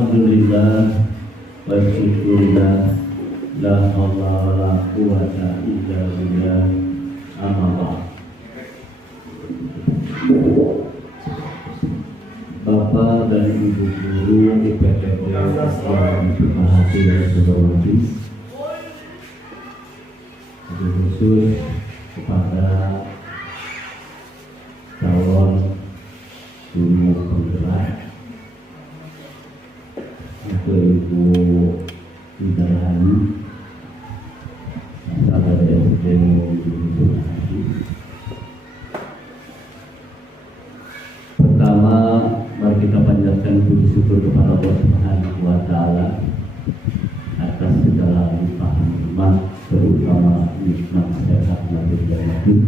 Alhamdulillah wa syukurillah la haula wa la quwwata illa billah amma ba'd. Bapak dan Ibu guru IPTB yang berbahagia sebelumnya, khusus kepada calon guru penggerak untuk Ibu Widayani sahabat SD Widayani. Pertama, mari kita panjatkan puji syukur kepada Allah Subhanahu wa Ta'ala atas segala limpahan nikmat, terutama nikmat sehat lahir dan batin,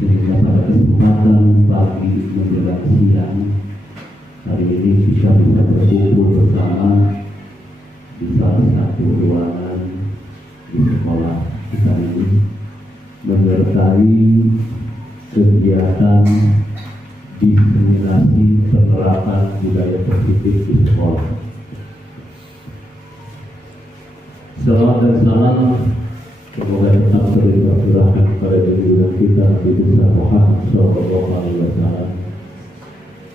sehingga pada kesempatan pagi menjelang siang hari ini bisa berkumpul bersama di salah satu ruangan di sekolah kita ini menyertai kegiatan diseminasi penerapan budaya positif di sekolah. Salawat dan salam semoga tetap tercurahkan kepada junjungan kita Nabi Muhammad SAW,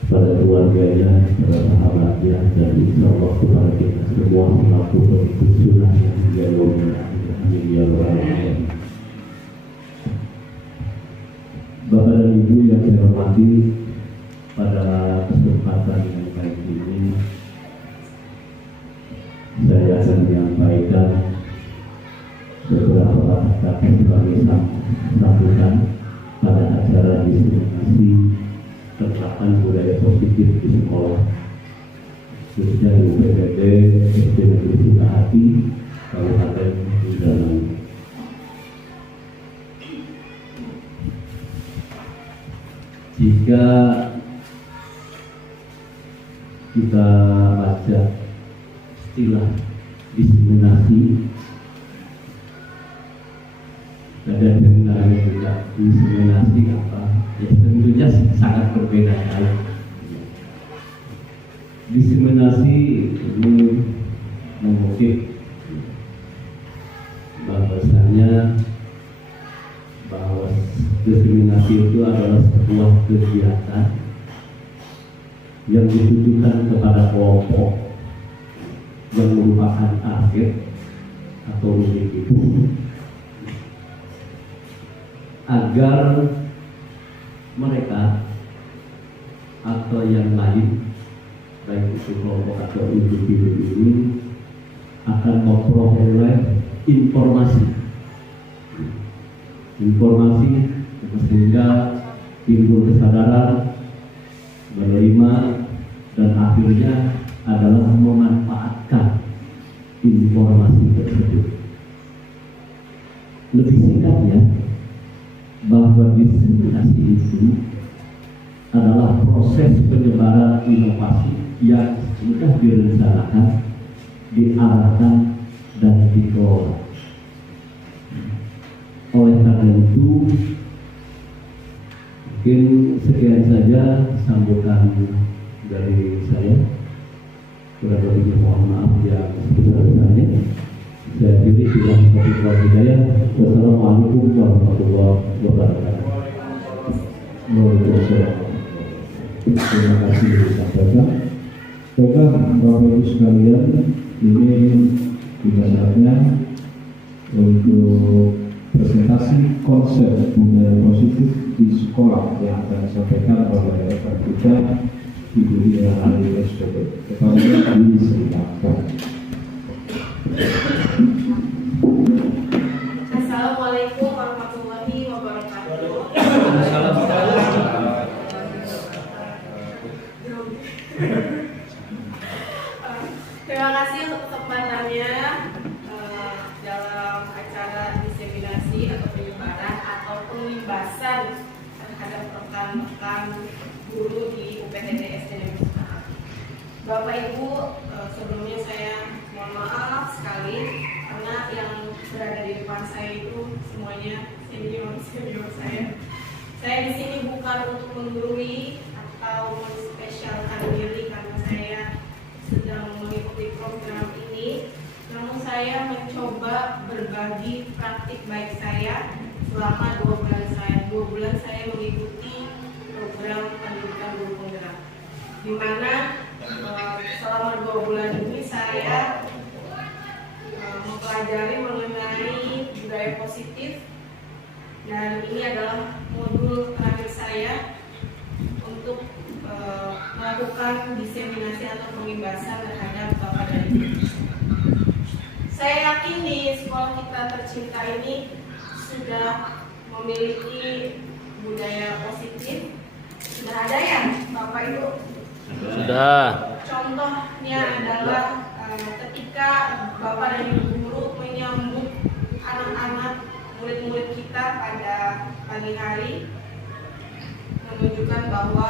pada keluarganya, pada sahabatnya, dan insya Allah kepada kita semua selaku pengikut sunnah yang dijalurkan. Amin ya rabbal alamin. Bapak dan Ibu yang saya hormati, pada kesempatan yang baik ini saya akan menyampaikan beberapa kata sebagai sambutan pada acara diseminasi penerapan budaya positif di sekolah, khususnya di UPTB SD Negeri Sukahati, Kabupaten Indramayu. Jika kita baca istilah diseminasi, dan sebenarnya juga diseminasi apa? Ya tentunya sangat berbeda jauh. Diseminasi ini mengukir bahwasanya bahwa diseminasi itu adalah sebuah kegiatan yang ditujukan kepada kelompok yang merupakan target atau objek itu, agar mereka atau yang lain, baik itu kelompok atau individu ini, akan memperoleh informasi sehingga timbul kesadaran, menerima, dan akhirnya adalah memanfaatkan informasi tersebut. Lebih singkatnya, bahwa diseminasi itu adalah proses penyebaran inovasi yang sudah direncanakan, diarahkan, dan dikelola. Oleh karena itu, mungkin sekian saja sambutan dari saya. Kurang lebih mohon maaf yang sebesar-besarnya. Saya pilih dengan topik hidayah. Wassalamualaikum warahmatullahi wabarakatuh. Terima kasih disampaikan. Bapak Ibu sekalian, ini juga saatnya untuk presentasi konsep budaya positif di sekolah yang akan disampaikan oleh rekan kita Ibu Widayani SPP. Kepada disilakan. Assalamualaikum warahmatullahi wabarakatuh. Terima kasih untuk kesempatannya dalam acara diseminasi atau penyebaran atau penglibasan terhadap rekan-rekan guru di UPTB SD Negeri Sukahati. Bapak Ibu, sebelumnya saya mohon maaf sekali karena yang berada di depan saya itu semuanya senior saya. Saya di sini bukan untuk menggurui atau menspesialkan diri karena saya sedang mengikuti program ini, namun saya mencoba berbagi praktik baik saya selama 2 bulan saya mengikuti program pendidikan guru penggerak, di mana selama 2 bulan ini saya mempelajari mengenai budaya positif, dan ini adalah modul terakhir saya untuk melakukan diseminasi atau pengimbasan terhadap Bapak dan Ibu. Saya yakin di sekolah kita tercinta ini sudah memiliki budaya positif. Sudah ada ya Bapak Ibu? Sudah. Contohnya adalah ketika Bapak dan Ibu guru menyambut anak-anak murid-murid kita pada pagi hari, menunjukkan bahwa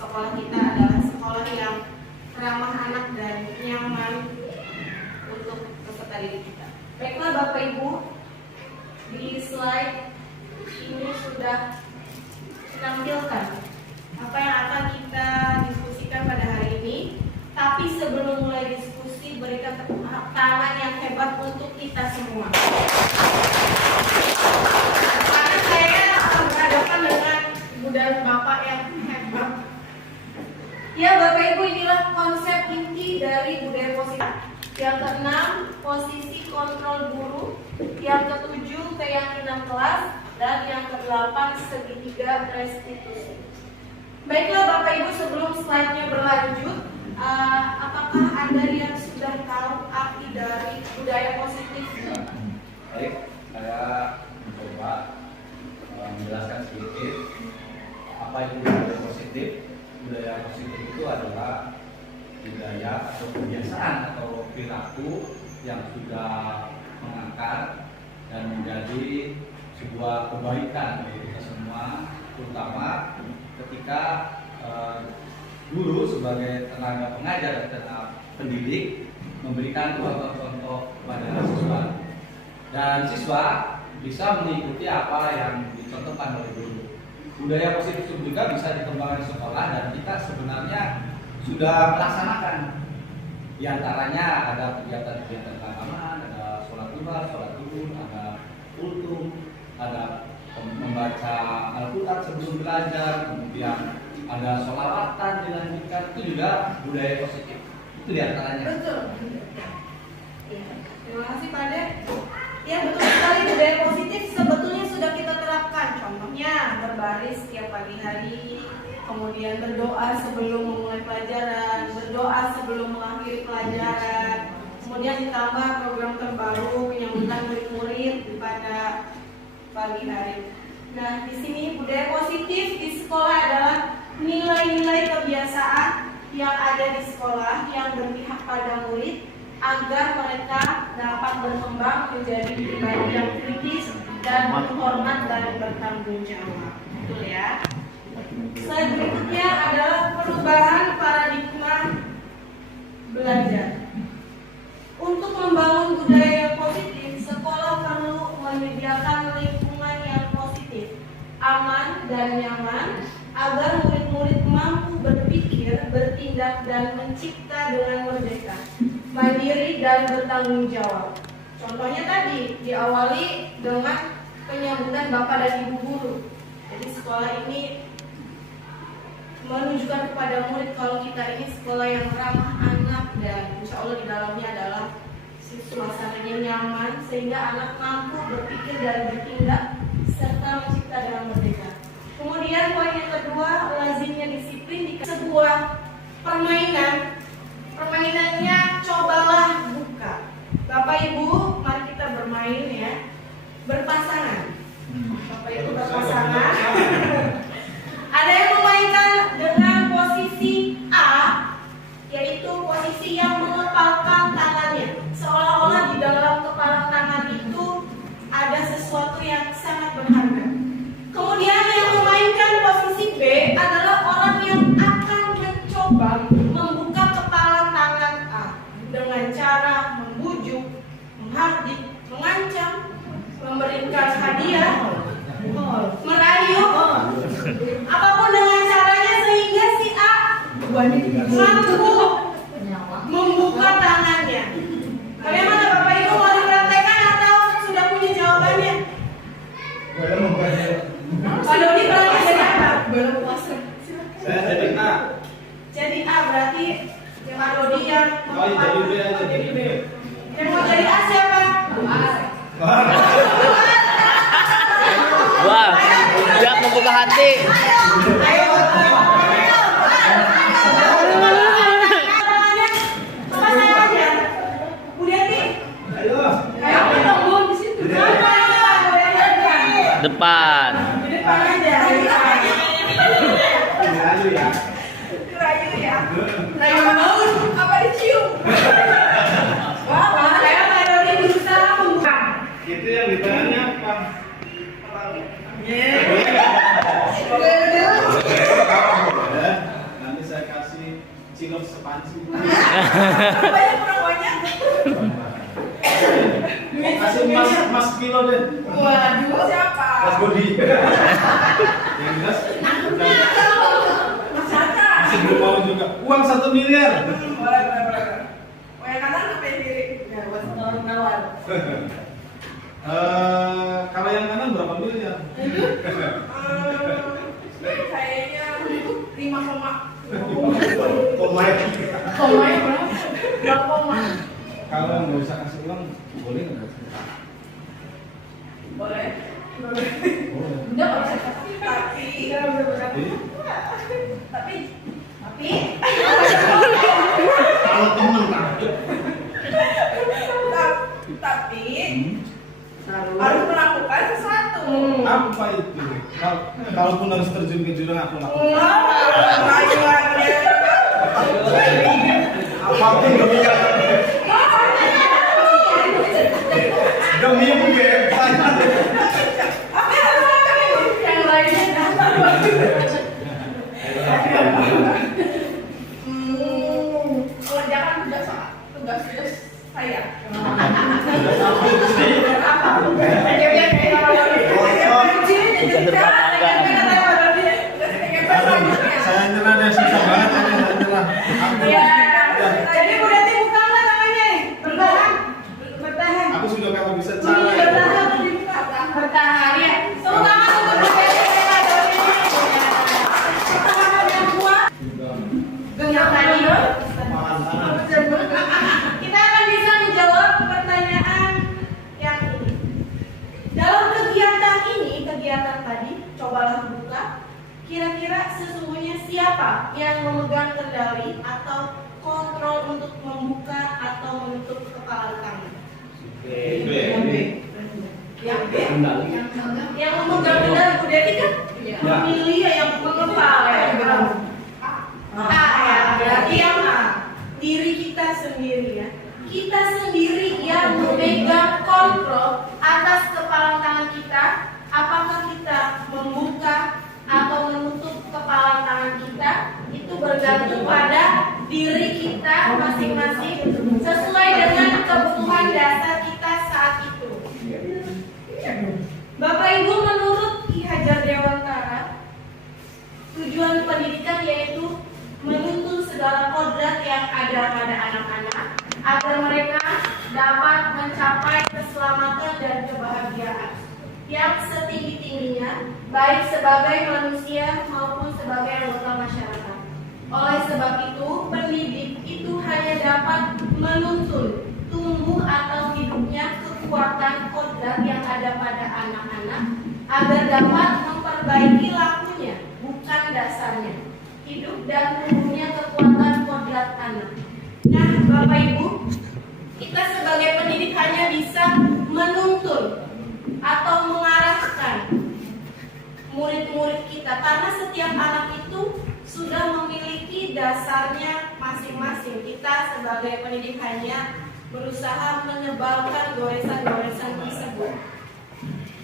sekolah kita adalah sekolah yang ramah anak dan nyaman untuk peserta didik kita. Baiklah Bapak Ibu, di slide ini sudah menampilkan apa yang akan kita diskusikan pada hari ini. Tapi sebelum mulai diskusi, berikan tepuk tangan yang hebat untuk kita semua. Karena saya berhadapan dengan budaya Bapak yang hebat. Ya Bapak Ibu, inilah konsep inti dari budaya positif. Yang keenam, posisi kontrol guru. Yang ketujuh, keyakinan kelas. Dan yang kedelapan, segitiga restitusi. Baiklah Bapak Ibu, sebelum slide-nya berlanjut, apakah Anda yang sudah tahu arti dari budaya positif? Baik, saya mencoba menjelaskan sedikit apa itu budaya positif. Budaya positif itu adalah budaya atau kebiasaan atau perilaku yang sudah mengakar dan menjadi sebuah kebaikan bagi kita semua, terutama ketika guru sebagai tenaga pengajar dan pendidik memberikan contoh-contoh kepada siswa, dan siswa bisa mengikuti apa yang dicontohkan oleh guru. Budaya positif juga bisa dikembangkan di sekolah, dan kita sebenarnya sudah melaksanakan. Di antaranya ada kegiatan-kegiatan keagamaan, ada sholat duha, sholat duhur, ada kultum, ada membaca Al-Quran sebelum belajar, kemudian ada sholawatan dilanjutkan. Itu juga budaya positif. Itu di antaranya. Betul. Terima kasih Pak Ade. Ya betul sekali, budaya positif sebetulnya sudah kita terapkan. Contohnya berbaris setiap pagi hari, kemudian berdoa sebelum memulai pelajaran, berdoa sebelum mengakhiri pelajaran, kemudian ditambah program terbaru penyambutan murid-murid pada pagi hari. Nah, di sini budaya positif di sekolah adalah nilai-nilai kebiasaan yang ada di sekolah yang berpihak pada murid agar mereka dapat berkembang menjadi pribadi yang kritis dan berhormat dan bertanggung jawab. Betul ya? Slide berikutnya adalah perubahan paradigma belajar. Untuk membangun budaya yang positif, sekolah perlu menyediakan lingkungan yang positif, aman dan nyaman, agar murid-murid mampu berpikir, bertindak, dan mencipta dengan merdeka, mandiri, dan bertanggung jawab. Contohnya tadi diawali dengan penyambutan Bapak dan Ibu guru. Jadi sekolah ini menunjukkan kepada murid kalau kita ini sekolah yang ramah anak, dan insya Allah di dalamnya adalah suasananya nyaman sehingga anak mampu berpikir dan bertindak serta mencipta dengan merdeka. Kemudian poin yang kedua, lazimnya disiplin di sebuah permainan. Permainannya cobalah buka. Bapak Ibu, mari kita bermain ya. Berpasangan. Bapak Ibu berpasangan. Ada yang memainkan dengan posisi A, yaitu posisi yang mengepalkan tangannya, seolah-olah di dalam kepala tangan itu ada sesuatu yang sangat berharga. Kemudian yang memainkan posisi B adalah orang yang akan mencoba membuka kepala tangan A dengan cara membujuk, menghardik, mengancam, memberikan hadiah, Dodi perannya jadi apa? Belum puasa. Saya jadi A. Jadi A berarti Pak Dodi yang Oh, iya, jadi B aja, jadi B. Yang mau jadi A siapa? Wah, siap membuka hati. Ayo. Apa saya aja? Budeti. Ayo. Ayo kita belum di situ. Depan. Di depan aja. Ayo ya. Rayu ya. Rayu mau apa dicium? Wah, saya Pak Dodi berusaha membuka. Itu yang di tangannya apa? Nanti saya kasih cilok sepanci. Banyak perempuannya. Kasih mas kilo deh. Waduh, siapa? Mas Budi. Yang jelas. Mas Jaka. Masih belum mau juga. Uang 1 miliar. Boleh. Yang kanan apa yang kiri? Ya, buat nawar. Kalau yang kanan berapa miliar? Kayaknya 5 koma. Komai. Komanya berapa? 2 koma. Kalau nggak usah kasih uang, boleh nggak? Boleh. Boleh. Enggak usah kasih. Tapi Kalau temen lah. tapi harus melakukan sesuatu. Apa itu? Kalaupun harus terjun ke jurang aku lakukan. Apapun demi UGM saya. Yang lainnya mengerjakan tugas saya. Saya nyerah deh, susah banget ini, saya nyerah. Ya, jadi Budeti buka nggak tangannya? Bertahan. Aku sudah kalau bisa Bertahan ya. Tepuk tangan untuk Budeti. Tangan yang kuat. Genggam tadi. Kita akan bisa menjawab pertanyaan yang ini. Dalam kegiatan tadi, cobalah buka. Kira-kira sesungguhnya siapa yang memegang kendali atau kontrol untuk membuka atau menutup kepala kami? Yang B. Yang memegang kendali Budeti kan? Memilih yang mengepal ya. Ya, berarti yang A. Diri kita sendiri ya. Kita sendiri yang memegang kontrol atas kepala tangan kita. Apakah kita membuka atau menutup kepala tangan kita, itu bergantung pada diri kita masing-masing sesuai dengan kebutuhan dasar kita saat itu. Bapak Ibu, menurut Ki Hajar Dewantara, tujuan pendidikan yaitu menuntun segala kodrat yang ada pada anak-anak agar mereka dapat mencapai keselamatan dan kebahagiaan yang setinggi-tingginya, baik sebagai manusia maupun sebagai anggota masyarakat. Oleh sebab itu, pendidik itu hanya dapat menuntun tumbuh atau hidupnya kekuatan kodrat yang ada pada anak-anak agar dapat memperbaiki lakunya, bukan dasarnya. Hidup dan tumbuhnya kekuatan kodrat anak. Nah, Bapak Ibu, kita sebagai pendidik hanya bisa menuntun atau mengarahkan murid-murid kita, karena setiap anak itu sudah memiliki dasarnya masing-masing. Kita sebagai pendidik hanya berusaha menyebarkan goresan-goresan tersebut.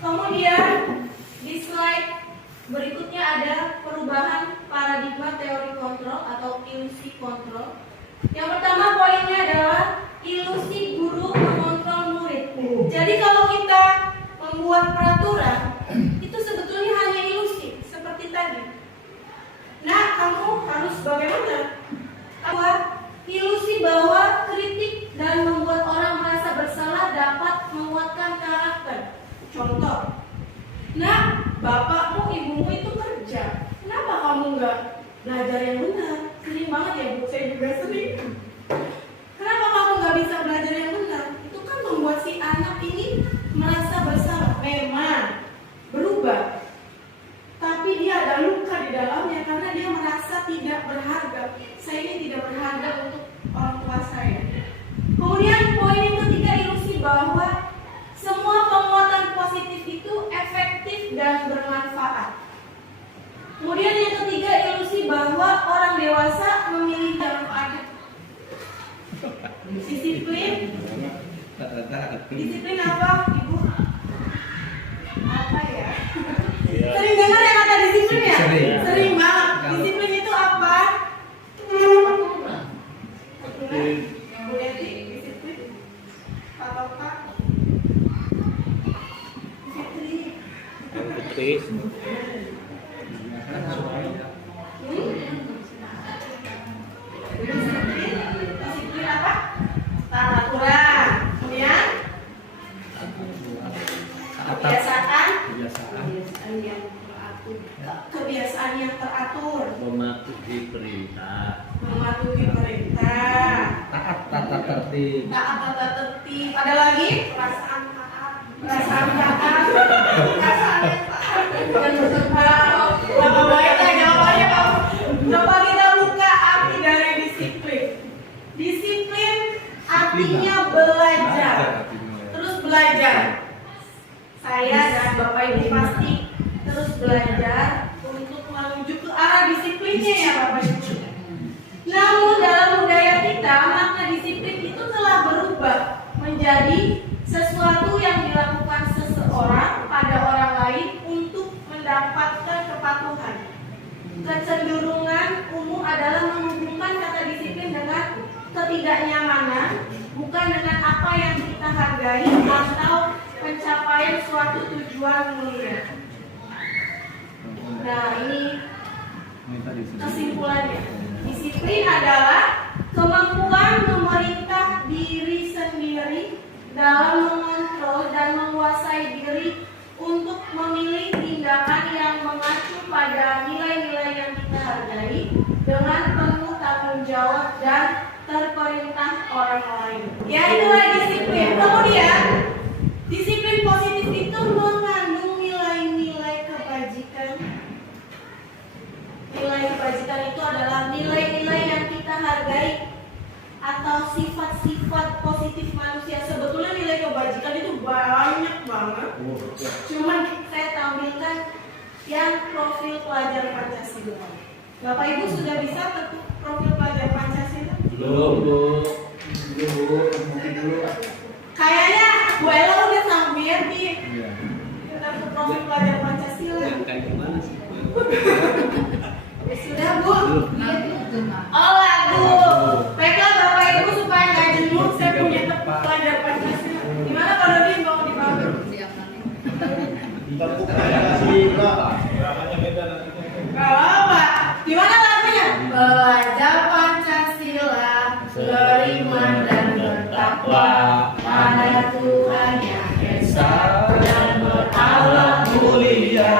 Kemudian di slide berikutnya ada perubahan paradigma teori kontrol atau ilusi kontrol. Yang pertama poinnya adalah ilusi guru mengontrol murid. Jadi kalau kita membuat peraturan, itu sebetulnya hanya ilusi seperti tadi. Nah, kamu harus bagaimana? Buat ilusi bahwa kritik dan membuat orang merasa bersalah dapat menguatkan karakter. Contoh. Nah, belajar yang benar. Sering banget ya Bu, saya juga sering. Kenapa kamu nggak bisa belajar yang benar? Itu kan membuat si anak ini merasa bersalah. Memang berubah, tapi dia ada luka di dalamnya karena dia merasa tidak berharga. Saya ini tidak berharga untuk orang tua saya. Kemudian poin yang ketiga, ilusi bahwa semua penguatan positif itu efektif dan bermanfaat. Kemudian yang ketiga, ilusi bahwa orang dewasa memilih dalam ada disiplin. Disiplin apa, Ibu? Apa ya? Sering dengar yang kata disiplin ya? Sering banget. Disiplin itu apa? Bu Eti, disiplin. Pak Bapak. Disiplin. Disiplin apa? Tata aturan. Kemudian kebiasaan yang teratur. Mematuhi perintah. Mematuhi perintah. Taat tata tertib. Taat tata tertib. Ada lagi? Perasaan taat. Perasaan taat. Perasaan yang taat. Dan bertebal. Nama baiklah jawabannya Pak. Coba kita buka arti dari disiplin. Disiplin artinya belajar. Terus belajar. Saya dan Bapak Ibu pasti terus belajar untuk menuju ke arah disiplinnya ya Bapak Ibu. Namun dalam budaya kita makna disiplin itu telah berubah menjadi sesuatu yang dilakukan seseorang pada orang lain untuk mendapatkan kepatuhan. Kecenderungan umum adalah menghubungkan kata disiplin dengan ketidaknyamanan, bukan dengan apa yang kita hargai atau pencapaian suatu tujuan mulia. Nah, ini kesimpulannya. Disiplin adalah kemampuan memerintah diri sendiri dalam mengontrol dan menguasai diri untuk memilih tindakan yang mengacu pada nilai-nilai yang kita hargai dengan penuh tanggung jawab dan terperintah orang lain. Ya, itulah disiplin. Kemudian disiplin positif itu mengandung nilai-nilai kebajikan. Nilai kebajikan itu adalah nilai-nilai yang kita hargai atau sifat-sifat positif manusia. Sebetulnya nilai kebajikan itu banyak banget. Cuman saya tampilkan yang profil pelajar Pancasila. Bapak Ibu sudah bisa ketuk profil pelajar Pancasila? Belum. Kayaknya Bu Ella udah sambil di ketuk profil pelajar Pancasila. Kayak gimana sih? Sudah Bu? Oh lagu. Baiklah Bapak Ibu supaya nggak jenuh, saya punya tepuk pelajar Pancasila. Gimana kalau dia mau dibangun? Gak apa. Gimana lagunya? Belajar Pancasila, beriman dan bertakwa pada Tuhan yang esa dan berakhlak mulia,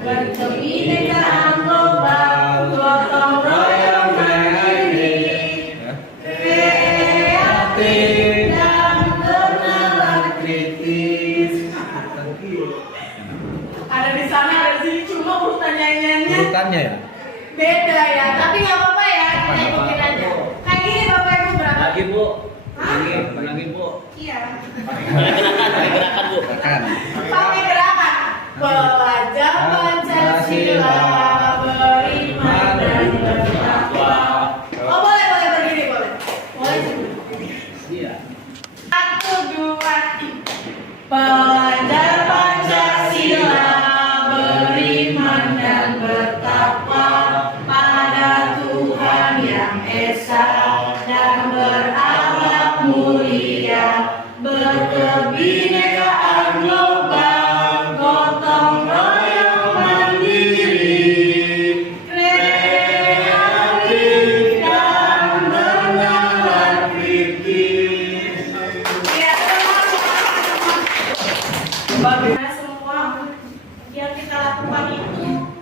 berkebinekaan global, gotong royong mandiri, kreatif dan bernalar kritis. Ada di sana, ada di sini, cuma urutan nyanyiannya Urutannya ya? beda ya, tapi nggak apa-apa ya, kita ikutin aja. Kayak gini Bapak Ibu berapa? Lagi Bu. Hah? Lagi Bu. Iya. Gerakan Bu. Pakai gerakan. Belajar Pancasila, beriman dan bertakwa. Oh boleh berdiri boleh. Boleh juga. Iya. 1, 2, 3. Belajar Pancasila, beriman dan bertakwa pada Tuhan yang esa dan berakhlak mulia, berkebinekaan global, gotong royong mandiri, kreatif dan bernalar kritis. Ya, bagaimana semua yang kita lakukan itu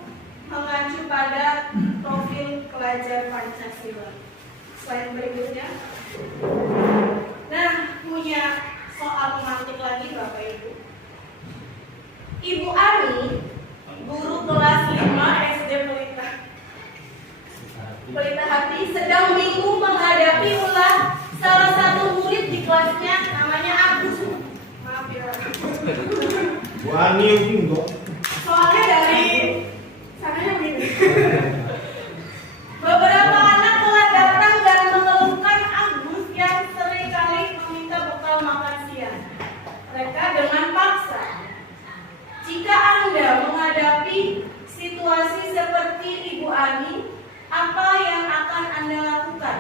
mengacu pada profil Pancasila. Slide berikutnya. Nah, punya soal pemantik lagi Bapak Ibu. Ibu Ani, guru kelas 5 SD Pelita Hati, sedang bingung menghadapi ulah salah satu murid di kelasnya namanya Agus. Maaf ya. Bu Ani bingung. Soalnya dari sananya begini. Beberapa anak telah datang dan mengeluhkan Agus yang seringkali meminta bekal makan siang. Mereka dengan paksa. Jika Anda menghadapi situasi seperti Ibu Ani, apa yang akan Anda lakukan?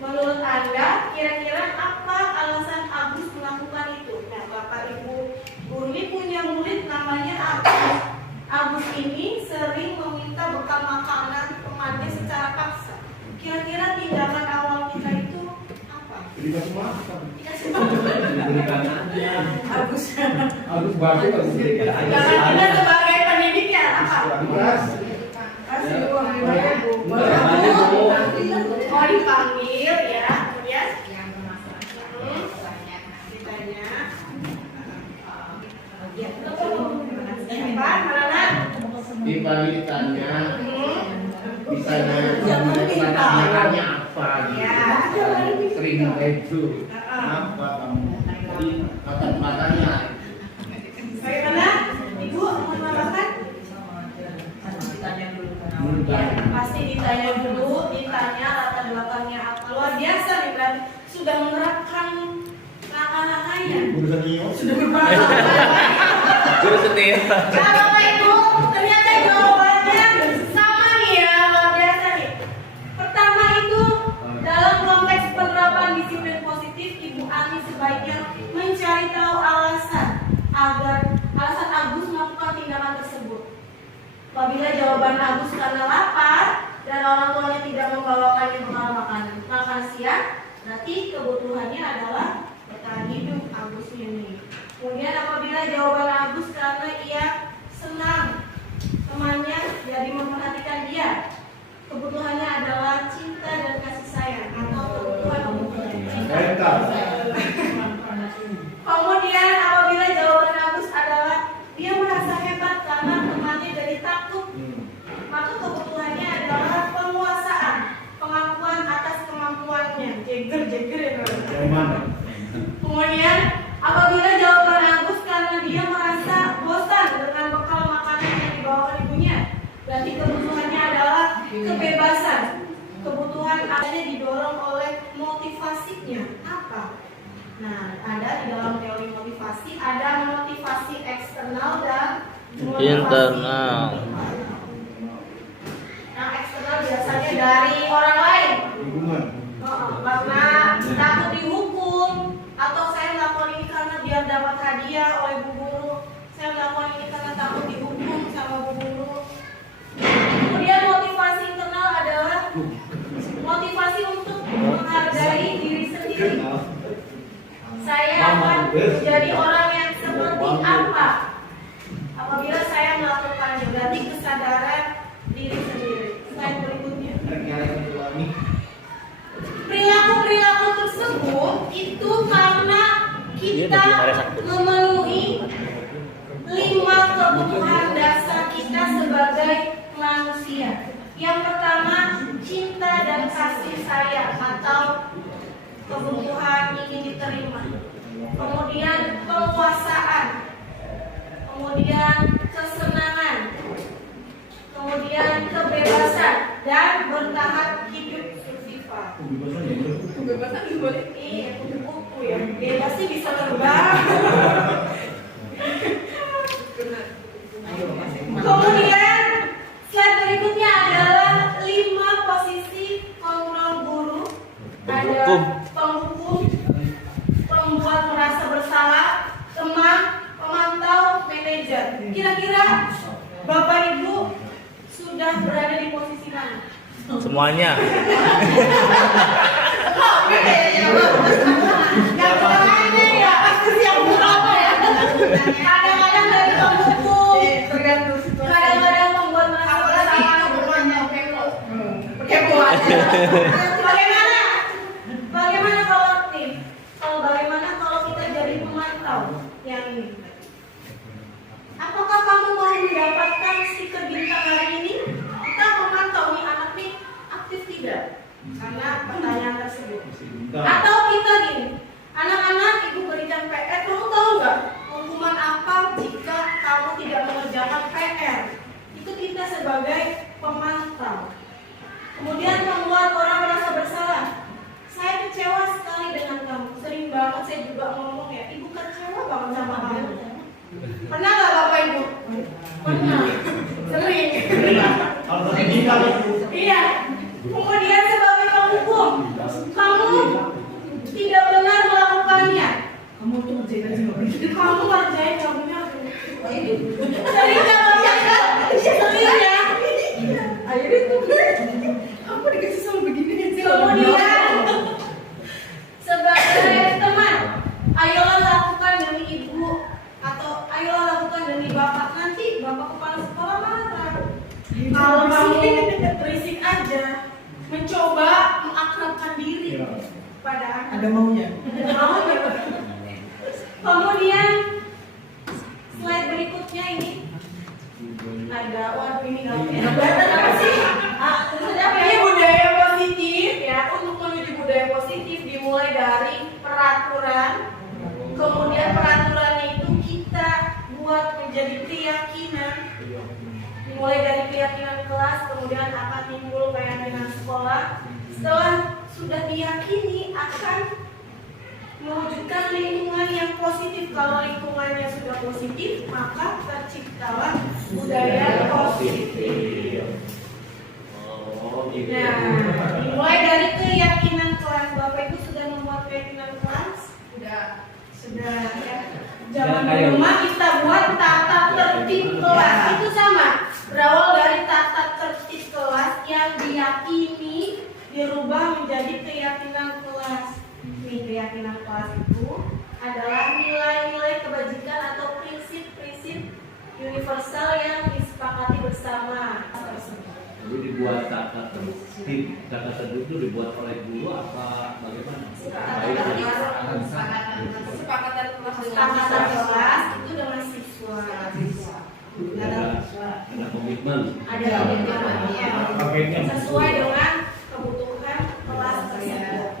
Menurut Anda, kira-kira apa alasan Agus melakukan itu? Nah, Bapak Ibu guru ini punya murid namanya Agus. Agus ini sering meminta bekal makanan temannya secara paksa. Kira-kira tindakan awal kita itu apa? Dikasih makan. Dikasih makan. Agus. Agus bagus Agus berikan. Tindakan kita sebagai pendidik ya apa? Beras. Kasih uang 5.000. Mau dipanggil ya, kemudian ditanya. Dipanggil ditanya. Misalnya makannya apa gitu. Sering itu. Apa kamu? Jadi makan-makannya. Bagaimana? Ibu mau makan? Ya, pasti ditanya dulu, ditanya latar belakangnya apa. Luar biasa nih kan, sudah menerapkan langkah-langkahnya. Guru senior. Sudah berpengalaman. Guru senior. Nah, Bapak Ibu, ternyata jawabannya sama nih ya, luar biasa nih. Pertama itu, dalam konteks penerapan disiplin positif, Ibu Ani sebaiknya mencari tahu alasan Agus melakukan tindakan tersebut. Apabila jawaban Agus karena lapar dan orang tuanya tidak membawakannya bekal makan siang, berarti kebutuhannya adalah bertahan hidup Agus ini. Kemudian apabila jawaban Agus karena ia senang temannya jadi memperhatikan dia, kebutuhannya adalah cinta dan kasih sayang atau kebutuhan cinta. Kemudian apabila jawaban Agus adalah dia merasa hebat karena temannya jadi takut, maka kebutuhannya adalah penguasaan, pengakuan atas kemampuannya. Jeger ya teman. Kemudian apabila jawaban Agus karena dia merasa bosan dengan bekal makanan yang dibawakan ibunya, berarti kebutuhannya adalah kebebasan. Kebutuhan adanya didorong oleh motivasinya apa? Nah, ada di dalam teori motivasi ada motivasi eksternal dan motivasi Internal. Nah, eksternal biasanya dari orang lain. Lingkungan. Karena takut dihukum, atau saya melakukan ini karena biar dapat hadiah oleh bu guru. Saya melakukan ini karena takut dihukum sama bu guru. Kemudian motivasi internal adalah motivasi untuk menghargai diri sendiri. Saya akan menjadi orang yang seperti apa apabila saya melakukannya. Berarti kesadaran diri sendiri. Slide berikutnya. Perilaku-perilaku tersebut itu karena kita memenuhi 5 kebutuhan dasar kita sebagai manusia. Yang pertama, cinta dan kasih sayang atau kebutuhan ingin diterima. Kemudian penguasaan. Kemudian kesenangan. Kemudian kebebasan dan bertahan hidup survival. Kebebasan itu boleh? Iya, kupu-kupu ya. Dia pasti bisa terbang. Kemudian slide berikutnya adalah 5 posisi kontrol guru. Ada penghukum, pembuat merasa bersalah, teman, pemantau, manajer. Kira-kira Bapak Ibu sudah berada di posisi mana? Semuanya. Yang lainnya ya, pasti yang berapa ya? Kadang-kadang dari penghukum, kadang-kadang membuat merasa bersalah. Bagaimana? Bagaimana kalau tim? Bagaimana kalau kita jadi pemantau yang ini? Apakah kamu mau mendapatkan stiker bintang hari ini? Kita memantau nih anak nih aktif tidak? Karena pertanyaan tersebut. Atau kita gini, anak-anak ibu berikan PR, kamu tahu nggak hukuman apa jika kamu tidak mengerjakan PR? Itu kita sebagai pemantau. Kemudian membuat orang merasa bersalah. Saya kecewa sekali dengan kamu. Sering banget saya juga ngomong ya, ibu kecewa banget sama kamu. Pernah nggak Bapak Ibu? Pernah. Sering. Iya. Kemudian sebagai penghukum, kamu tidak benar melakukannya. Kamu tuh ngerjain aja nggak bisa. Kamu ngerjain kamunya. Sering jawabnya kan? Sering ya. Akhirnya tuh aku dikasih sama begini. Kemudian sebagai teman, ayolah lakukan demi ibu atau ayolah lakukan demi bapak. Nanti bapak kepala sekolah marah. Kalau kamu berisik aja, mencoba mengakrabkan diri pada anak. Ada maunya. Kemudian slide berikutnya ini ada ini apa sih? Ini budaya positif ya. Untuk menuju budaya positif dimulai dari peraturan. Kemudian peraturannya itu kita buat menjadi keyakinan. Dimulai dari keyakinan kelas, kemudian akan timbul keyakinan sekolah. Setelah sudah diyakini akan mewujudkan lingkungan yang positif. Kalau lingkungannya sudah positif, maka terciptalah budaya positif. Nah, dimulai dari keyakinan kelas. Bapak Ibu sudah membuat keyakinan kelas? Sudah ya. Jangan rumah kita buat tata tertib kelas. Itu sama. Berawal dari tata tertib kelas yang diyakini dirubah menjadi keyakinan kelas. Nih, keyakinan kelas itu adalah nilai-nilai kebajikan atau prinsip-prinsip universal yang disepakati bersama. Jadi dibuat tata tertib itu dibuat oleh guru apa bagaimana? Kesepakatan kelas itu dengan siswa. Ada komitmen. Ada komitmen sesuai dengan kebutuhan kelas tersebut.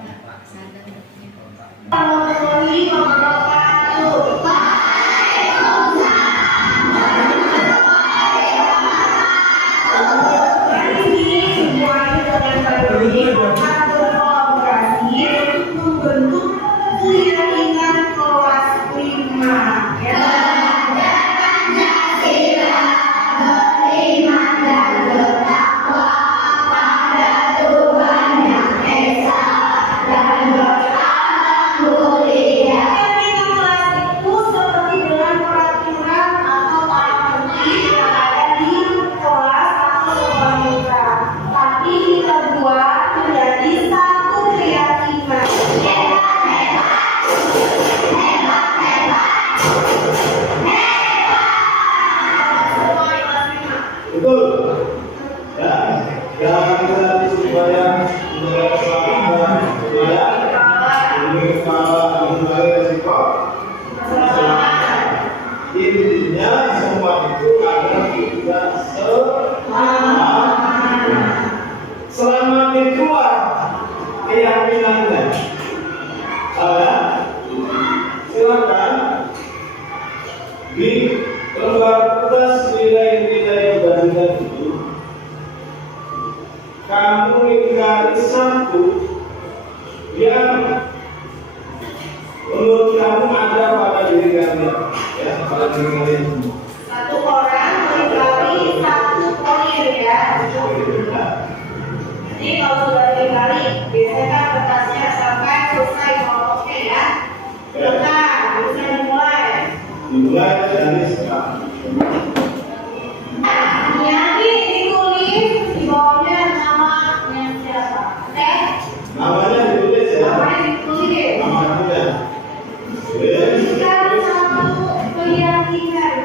Intinya semua itu adalah kita selamat itu keyakinannya. Silakan di lembar kertas nilai-nilai kebajikan itu kamu ingkari satu yang menurut kamu ada pada diri kalian, ya, pada diri kalian. Satu orang mengingkari satu poin ya. Jadi kalau sudah diingkari, biasanya kan kertasnya sampai selesai oke ya. Silakan, bisa dimulai. Dimulai dari sekarang. Nanti ditulis di bawahnya namanya siapa, oke? Namanya ditulis ya. Namanya ditulis. Namanya. Jika satu keyakinan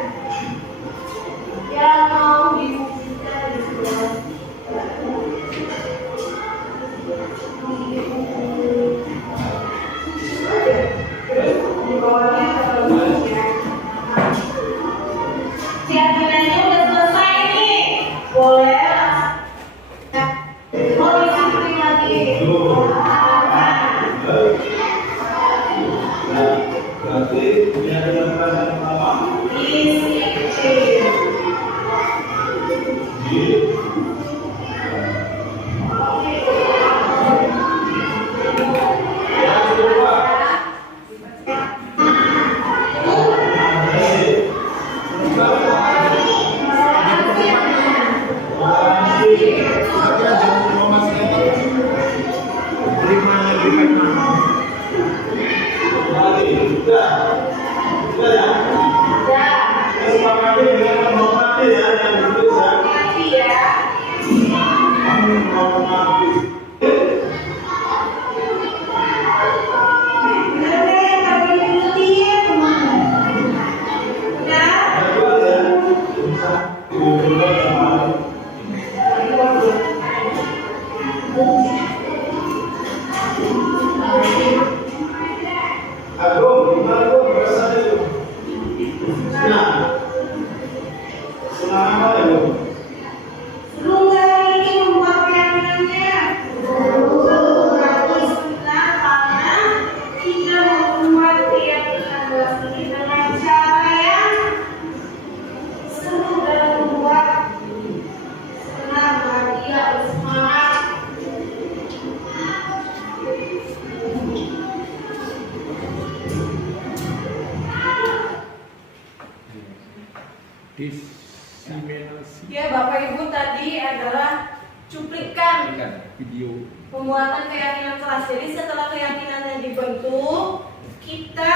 Diseminasi Ya, Bapak Ibu, tadi adalah cuplikan video. pembuatan keyakinan kelas. Jadi setelah keyakinannya dibentuk, kita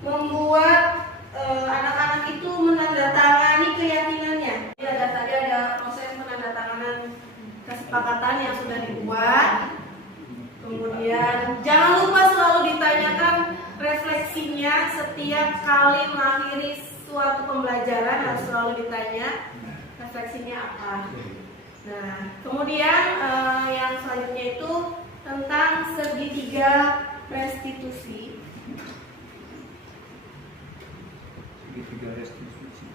membuat anak-anak itu menandatangani keyakinannya. Jadi tadi ada proses penandatanganan kesepakatan yang sudah dibuat. Kemudian jangan lupa selalu ditanyakan refleksinya setiap kali mengakhiri suatu pembelajaran, harus selalu ditanya refleksinya apa. Nah, kemudian yang selanjutnya itu tentang segitiga restitusi. Segitiga restitusi.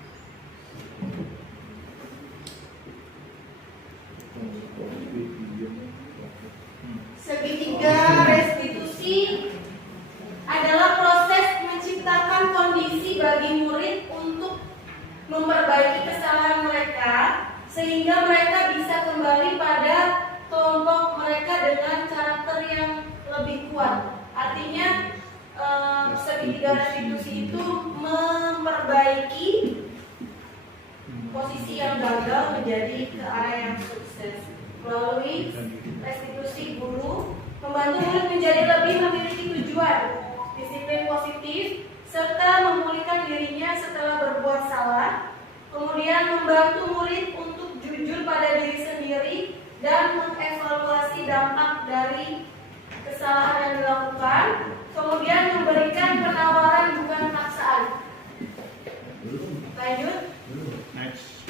Segitiga restitusi adalah proses menciptakan kondisi bagi murid untuk memperbaiki kesalahan mereka sehingga mereka bisa kembali pada kelompok mereka dengan karakter yang lebih kuat. Artinya segitiga restitusi itu memperbaiki posisi yang gagal menjadi ke arah yang sukses. Melalui restitusi, guru membantu murid menjadi lebih memiliki tujuan, disiplin positif, serta memulihkan dirinya setelah berbuat salah. Kemudian membantu murid untuk jujur pada diri sendiri dan mengevaluasi dampak dari kesalahan yang dilakukan. Kemudian memberikan penawaran bukan paksaan. Lanjut. Next.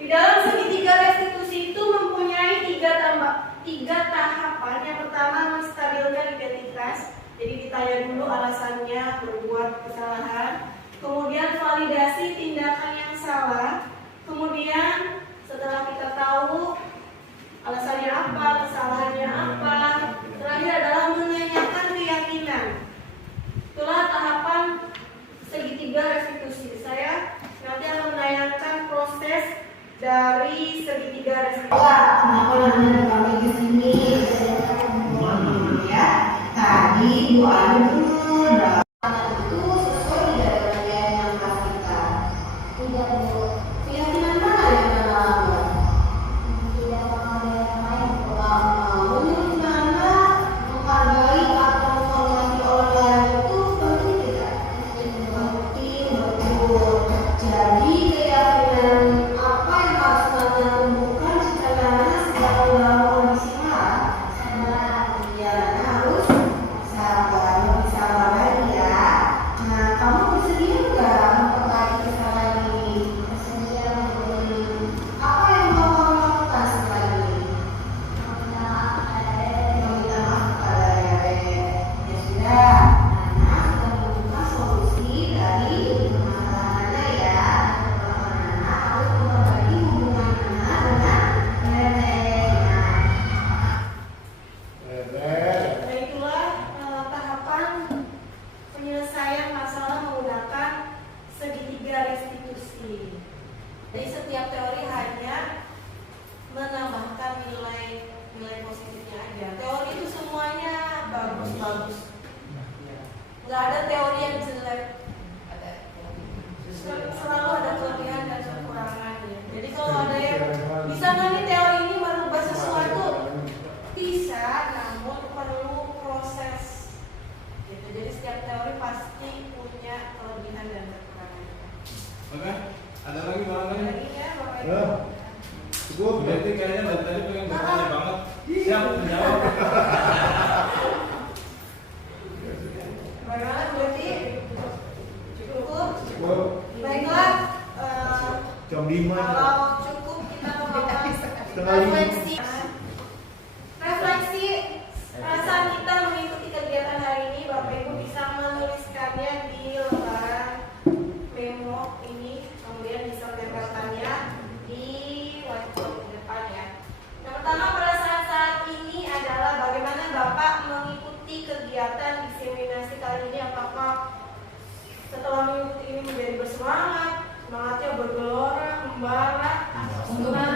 Di dalam segitiga restitusi itu mempunyai tiga tahapan. Yang pertama, menstabilkan identitas. Jadi ditanya dulu alasannya berbuat kesalahan. Kemudian validasi tindakan yang salah. Kemudian setelah kita tahu alasannya apa, kesalahannya apa, terakhir adalah menanyakan keyakinan. Itulah tahapan segitiga restitusi. Saya nanti akan menayangkan proses dari segitiga restitusi. Kenapa namanya kami di sini? Ya, tadi doa dulu. Itu sesuai tidak dengan yang pastikan. Tidak Bu. Keyakinan mana yang mengalami? Tidak mengalami yang lain. Menurut Nana, menghargai atau menghormati orang lain itu penting tidak? Penting, betul. Jadi keyakinan apa yang harus Nana tumbuhkan jika Nana sedang dalam kondisi marah? Sabar, ya harus sabar, lebih sabar lagi ya. Nah, kamu bersedia nggak memperbaiki kesalahan ini? Bersedia. Apa yang mau kamu lakukan setelah ini? Meminta maaf kepada Ayah. Ya sudah, Nana sudah menemukan solusi dari permasalahan Nana ya. Nana harus memperbaiki hubungan Nana dengan Nenek. Nah, itulah tahapan penyelesaian masalah menggunakan segitiga restitusi. Jadi setiap teori hanya menambahkan nilai positifnya aja. Teori itu semuanya bagus. Nggak ada teori yang jelek. Selalu ada kelebihan dan kekurangannya. Jadi kalau ada yang bisa nggak nih teori ini merubah sesuatu, bisa, namun perlu proses. Gitu. Jadi setiap teori pasti punya kelebihan dan kekurangannya. Oke, ada lagi barangkali? Lagi ya, Bapak Ibu. Ya. Cukup, berarti kayaknya dari tadi pengen bertanya banget. Siap menjawab. Bagaimana berarti? Cukup? Cukup. Baiklah. Jam 5. Kalau cukup kita melakukan refleksi perasaan kita mengikuti kegiatan hari ini. Bapak Ibu bisa menuliskannya di lembaran memo ini, kemudian bisa menempelkannya di whiteboard di depan ya. Yang pertama, perasaan saat ini adalah bagaimana Bapak mengikuti kegiatan diseminasi kali ini. Apakah setelah mengikuti ini menjadi bersemangat, semangatnya bergelora, membara, setelah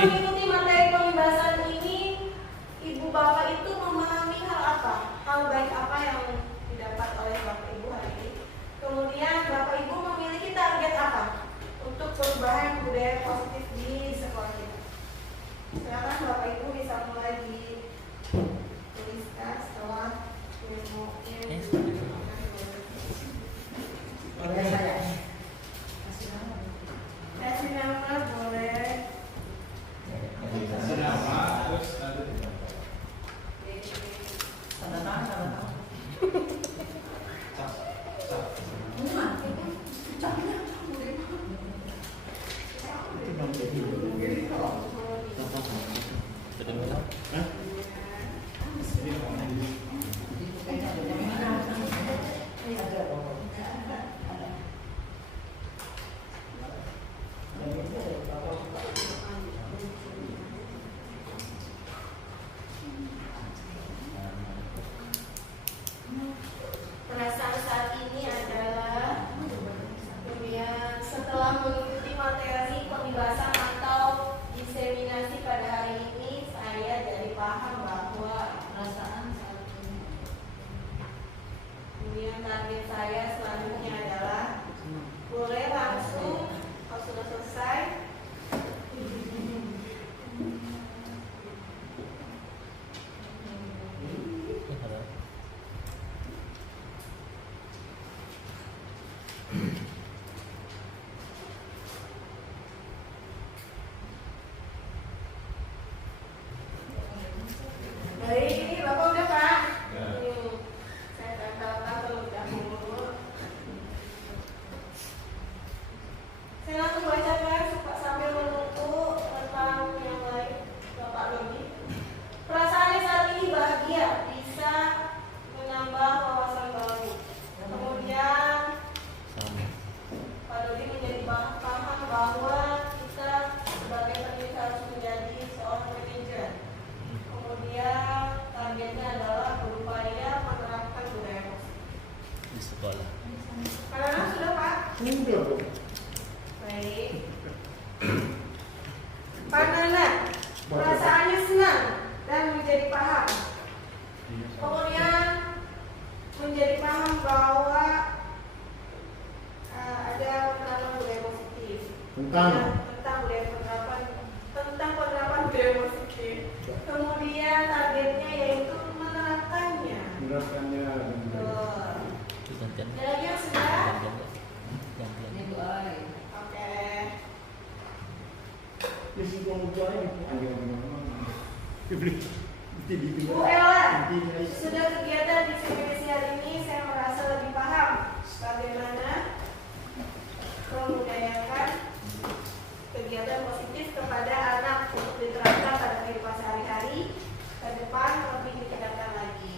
mengikuti materi pembahasan ini, Ibu Bapak itu memahami hal apa? Hal baik apa yang didapat oleh Bapak Ibu hari ini? Kemudian Bapak Ibu memiliki target apa untuk perubahan budaya positif di sekolah kita? Silakan Bapak Ibu bisa mulai dituliskan setelah memo-nya. Boleh saya? Kasih nama boleh. Kasih nama, terus ada. Tanda tangan. Perasaan saat ini adalah kemudian setelah mengikuti materi pembahasan atau diseminasi pada hari ini, saya jadi paham bahwa perasaan saat ini. Kemudian target saya selanjutnya adalah boleh langsung kalau sudah selesai. Baik, ini Bapak udah Pak? Saya tempelkan terlebih dahulu. Saya langsung bacakan sambil menunggu tentang yang lain Bapak Dodi. Perasaannya saat ini bahagia, bisa menambah wawasan baru. Kemudian Pak Dodi menjadi paham bahwa kita sebagai penulis harus menjadi seorang manajer. Kemudian targetnya adalah berupaya menerapkan budaya positif Di sekolah. Karena sudah Pak? Sudah, Bu. Baik. Pak Nana, perasaannya senang dan menjadi paham. Kemudian menjadi paham bahwa ada penerapan budaya positif. Tentang budaya penerapan budaya positif. Kemudian targetnya yaitu menerapkannya. Menerapkannya. Betul. Gantian. Ada lagi yang sudah? Gantian. Oke. Bu Ella, sudah kegiatan di seminasi hari ini saya merasa lebih paham bagaimana membudayakan kegiatan positif kepada anak untuk diterapkan pada kehidupan sehari-hari ke depan lebih ditingkatkan lagi.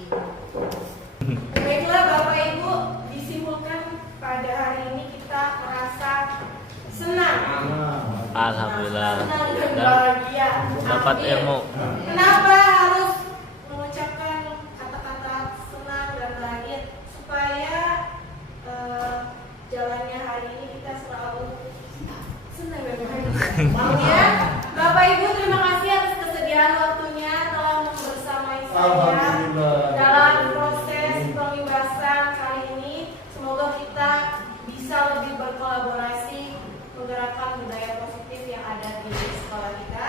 Baiklah Bapak Ibu, disimpulkan pada hari ini kita merasa senang. Alhamdulillah. Senang dan Dan bahagia. dapat Amin. ilmu. Kenapa harus mengucapkan kata-kata senang dan bahagia supaya Mau ya? Bapak Ibu terima kasih atas kesediaan waktunya telah membersamai saya dalam proses pembebasan kali ini. Semoga kita bisa lebih berkolaborasi menggerakkan budaya positif yang ada di sekolah kita.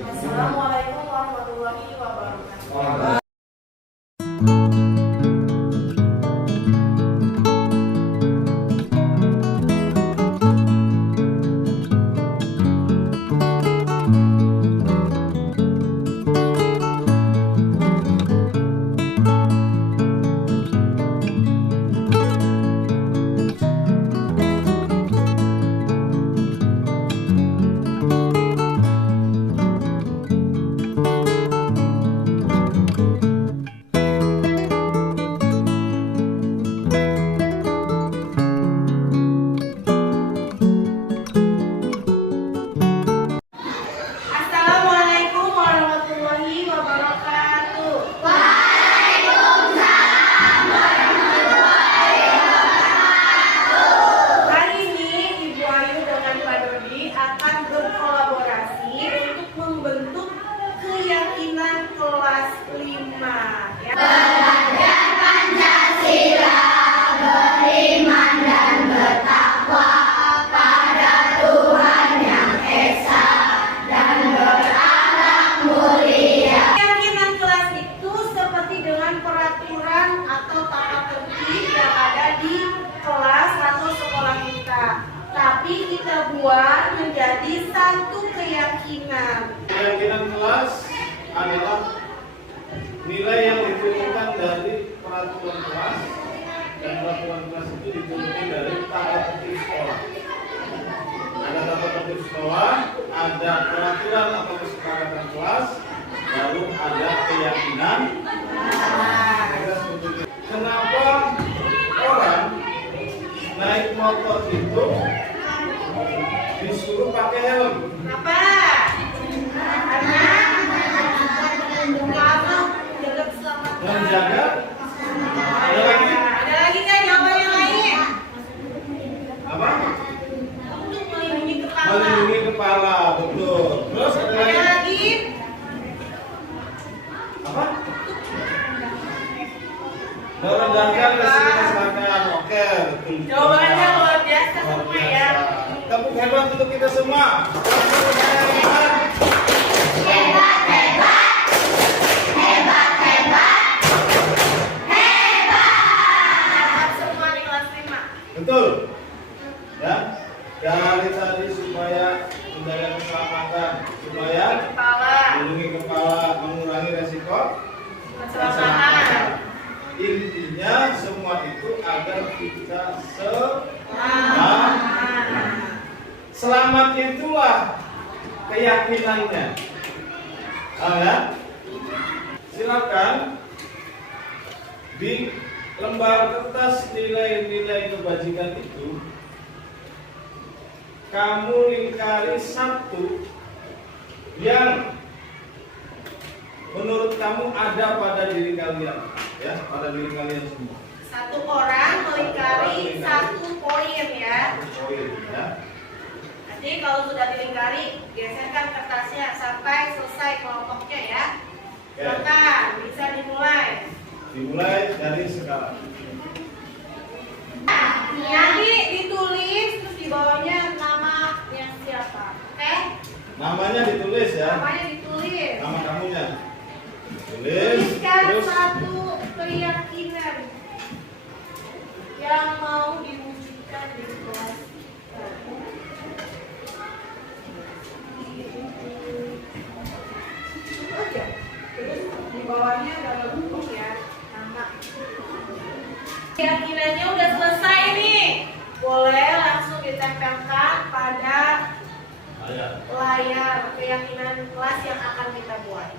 Wassalamualaikum warahmatullahi wabarakatuh. Assalamualaikum warahmatullahi wabarakatuh. Hari ini Ibu Ayu dengan Pak Dodi akan berkolaborasi untuk membentuk keyakinan kelas 5 ya. Keyakinan kelas itu seperti dengan peraturan atau tata tertib yang ada di kelas atau sekolah kita. Tapi kita buat menjadi satu keyakinan. Keyakinan kelas adalah nilai yang diturunkan dari peraturan kelas, dan peraturan kelas itu diturunkan dari tata tertib sekolah. Ada tata tertib sekolah, ada peraturan atau kesepakatan kelas, baru ada keyakinan. Kenapa orang naik motor itu disuruh pakai helm? Kenapa? Karena jaga keselamatan. Menjaga. Ada lagi? Ada lagi kan jawaban yang lain? Apa? Untuk melindungi kepala. Melindungi kepala, betul. Terus ada Ada lagi? lagi? Apa? Merendahkan resiko kecelakaan. Oke, betul. Jawabannya luar biasa Luar semua ya. biasa. Tepuk hebat untuk kita semua. Hebat semua di kelas 5. Betul. Ya. Dari tadi supaya menjaga keselamatan, supaya Kepala. melindungi kepala, mengurangi resiko Keselamatan. Intinya semua itu agar kita Selamat. selamat itulah keyakinannya. Ya. Silakan di lembar kertas nilai-nilai kebajikan itu kamu lingkari satu yang menurut kamu ada pada diri kalian, ya, pada diri kalian semua. Satu orang melingkari satu poin ya. Satu poin, ya. Nanti kalau sudah dilingkari, geserkan kertasnya sampai selesai kelompoknya ya. Oke. Silakan, bisa dimulai. Dimulai dari sekarang. Nanti ditulis terus di bawahnya namanya siapa, oke? Namanya ditulis ya. Namanya ditulis. Nama kamunya. Tulis. Tuliskan Terus satu keyakinan yang mau diwujudkan di kelas. Itu aja. Terus di bawahnya dalam bentuk ya nama. Keyakinannya udah selesai nih. Boleh langsung ditempelkan pada layar keyakinan kelas yang akan kita buat.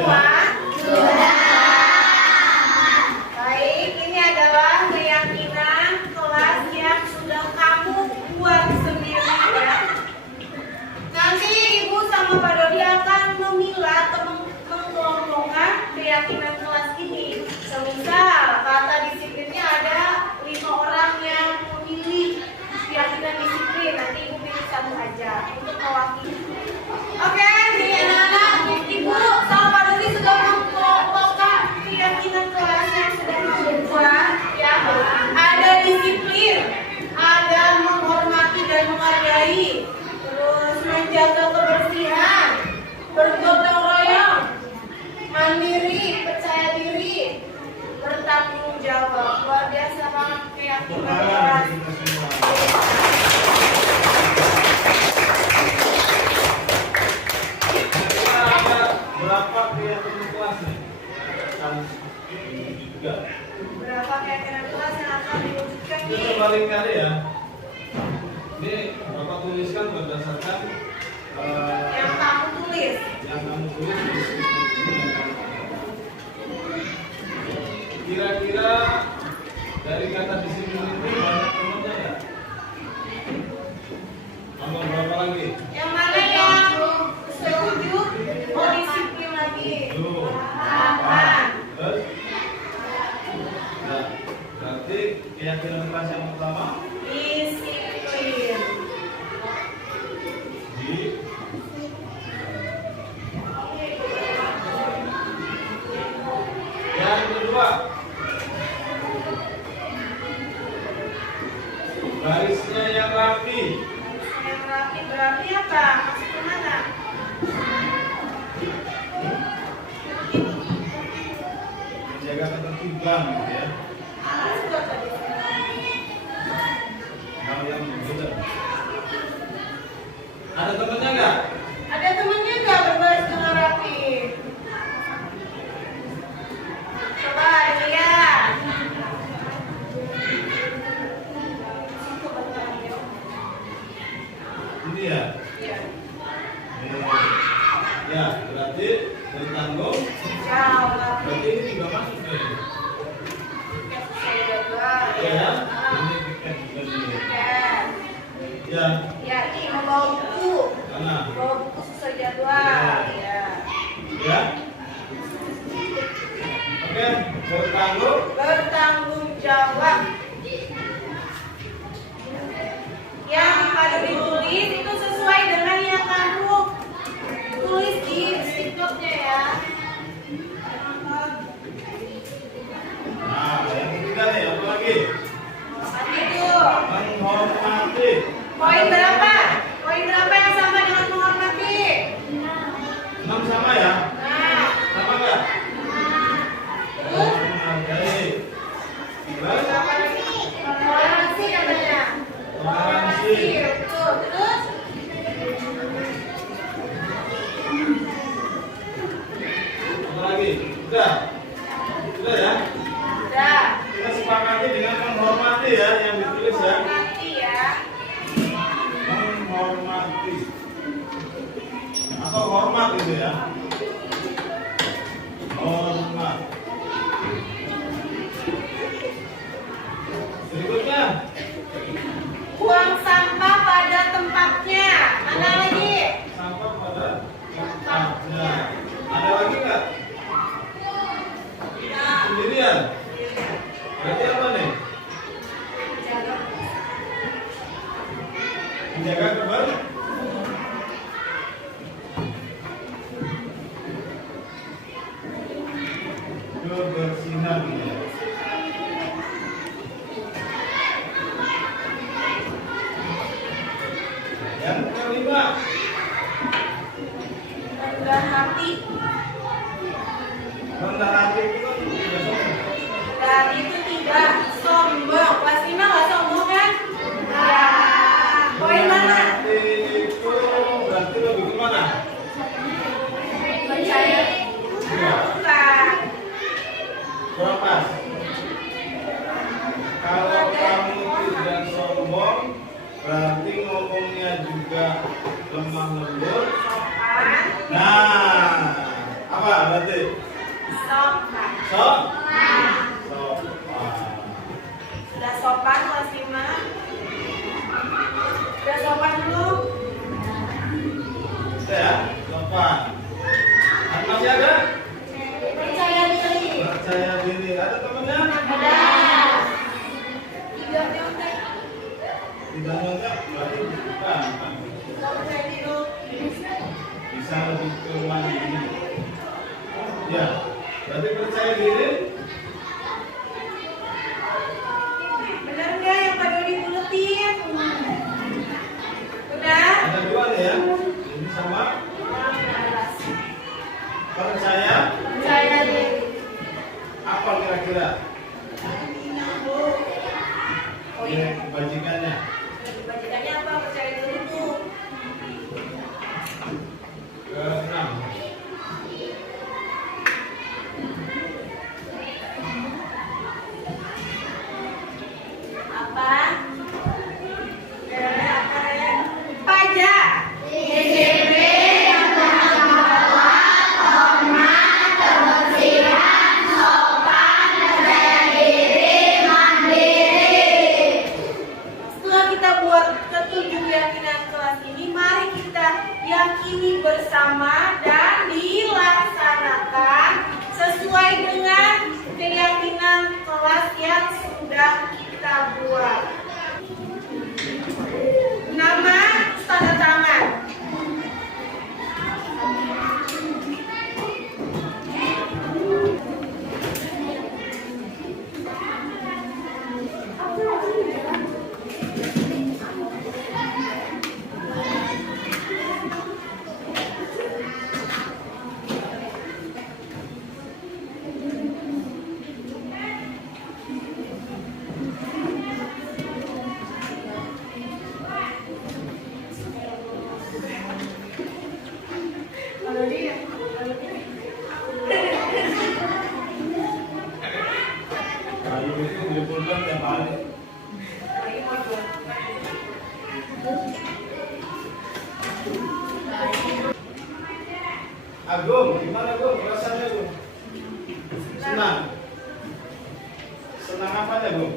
semua? Baik, ini adalah keyakinan kelas yang sudah kamu buat sendiri ya. Nanti Ibu sama Pak Dodi akan memilah atau mengelompokkan keyakinan kelas ini. Semisal kata disiplinnya ada 5 orang yang memilih keyakinan disiplin, nanti Ibu pilih satu aja untuk mewakili. Oke, jadi anak-anak, Ibu sama Pak Dodi sudah mengelompokkan keyakinan kelas yang sudah dibuat ya. Ada disiplin, ada menghormati dan menghargai, terus menjaga kebersihan, bergotong royong, mandiri, percaya diri, bertanggung jawab. Luar biasa banget keyakinan kelas. Berapa keyakinan kelas nih? Juga. Berapa keyakinan kelas yang akan diwujudkan Kita nih? balik kali ya. Ini Bapak tuliskan berdasarkan Yang kamu tulis. yang kamu tulis di sini. Kira-kira dari kata disiplin itu banyak temannya ya? Tambah berapa lagi? Yang mana yang setuju? Oh, disiplin lagi. Tuh. 8. Terus? Nah, berarti keyakinan kelas yang pertama Disiplin. di yang kedua barisnya yang rapi. Yang rapi berarti apa? Maksud kemana? Menjaga ketertiban gitu ya. Sudah tadi. Hal yang berbeda. Ada temennya nggak? Ada temennya nggak berbaris dengan rapi? Coba dilihat. Ini ya. Ya. Ya, berarti bertanggung. Jawab. Berarti ini juga masuk nih. Saya jawab. Ya, ini tiket juga nih. Ya, Ya, ini membawa buku. mana? Bawa buku sesuai jadwal. Ya. Ya. Oke, bertanggung. Bertanggung jawab. Yang pada ditulis itu sesuai dengan yang kamu tulis di stikernya ya. Nah, yang ketiga nih, apa lagi? Apa itu? Menghormati. Poin berapa? Poin berapa yang sama dengan menghormati? 6 sama ya? Nah, Sama nggak? terus Menghargai. Terus? toleransi namanya. Toleransi, betul. Terus Apa lagi? Sudah? Sudah ya? udah. Kita sepakati dengan menghormati ya, yang ditulis ya. Menghormati ya. Menghormati. Atau hormat gitu ya. Hormat. Berikutnya, Buang sampah pada tempatnya. Mana lagi? sampah pada tempatnya. Ada lagi nggak? Sendirian. Berarti apa nih? Menjaga kebersihan ya. Yang kelima, Rendah hati. rendah hati itu kan tidak sombong. Dan itu tidak sombong. Kelas 5 nggak sombong kan? Ya. Poin mana? Rendah hati itu berarti lebih kemana? Percaya. Bukan. Kurang pas. Kalau kamu tidak sombong, berarti ngomongnya juga lemah lembut. Sopan. Nah, apa? berarti? Sopan. Sopan. Sudah sopan kelas 5? Sudah sopan belum? Sudah ya? Sopan. Masih ada? Percaya diri. Percaya diri. Ada temennya? Ada. Tidak nyontek. Tidak nyontek, berarti bukan. Tidak percaya diri. Bisa lebih ke mandiri. Ya, berarti percaya diri. Benar nggak yang Pak Dodi buletin? Udah? Ada dua nih ya. Ini sama percaya. Percaya diri. Apa kira-kira? Oh Ini iya. kebajikannya. Bajikannya apa? Percaya diri tuh. Ke-6. Apa? Dalamnya apa, Ren? Pajak. DJP yang bertanggung hormat, kebersihan, sopan, percaya diri, mandiri. Setelah kita buat ketujuh keyakinan kelas ini, mari kita yakini bersama dan dilaksanakan sesuai dengan keyakinan kelas yang sudah kita buat. Nama, tanda tangan. Kalau dia, Kayu itu dipulkan tiap hari. lagi mau jual. Agung, gimana Agung? Rasanya Agung? Senang. Senang apanya Agung?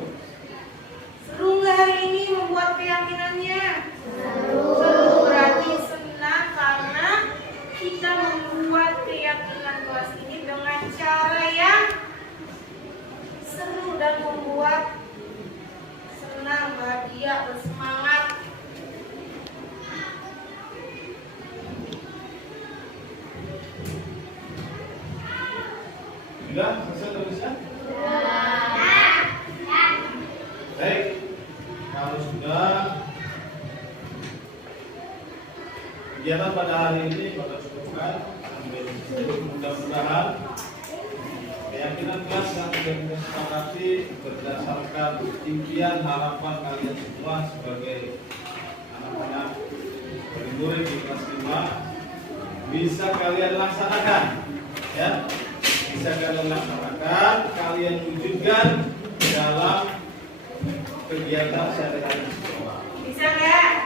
Seru nggak hari ini membuat keyakinannya? Seru. Berarti senang karena kita membuat keyakinan kelas ini dengan cara yang seru dan membuat senang, bahagia, bersemangat. Sudah selesai tulisnya? Baik. Kalau sudah, kegiatan pada hari ini pada cukupkan. Mudah-mudahan keyakinan kelas yang sudah kita sepakati berdasarkan impian harapan kalian semua sebagai anak-anak sebagai murid di kelas 5 bisa kalian laksanakan, ya, bisa kalian laksanakan, kalian wujudkan dalam kegiatan sehari-hari sekolah. Bisa nggak?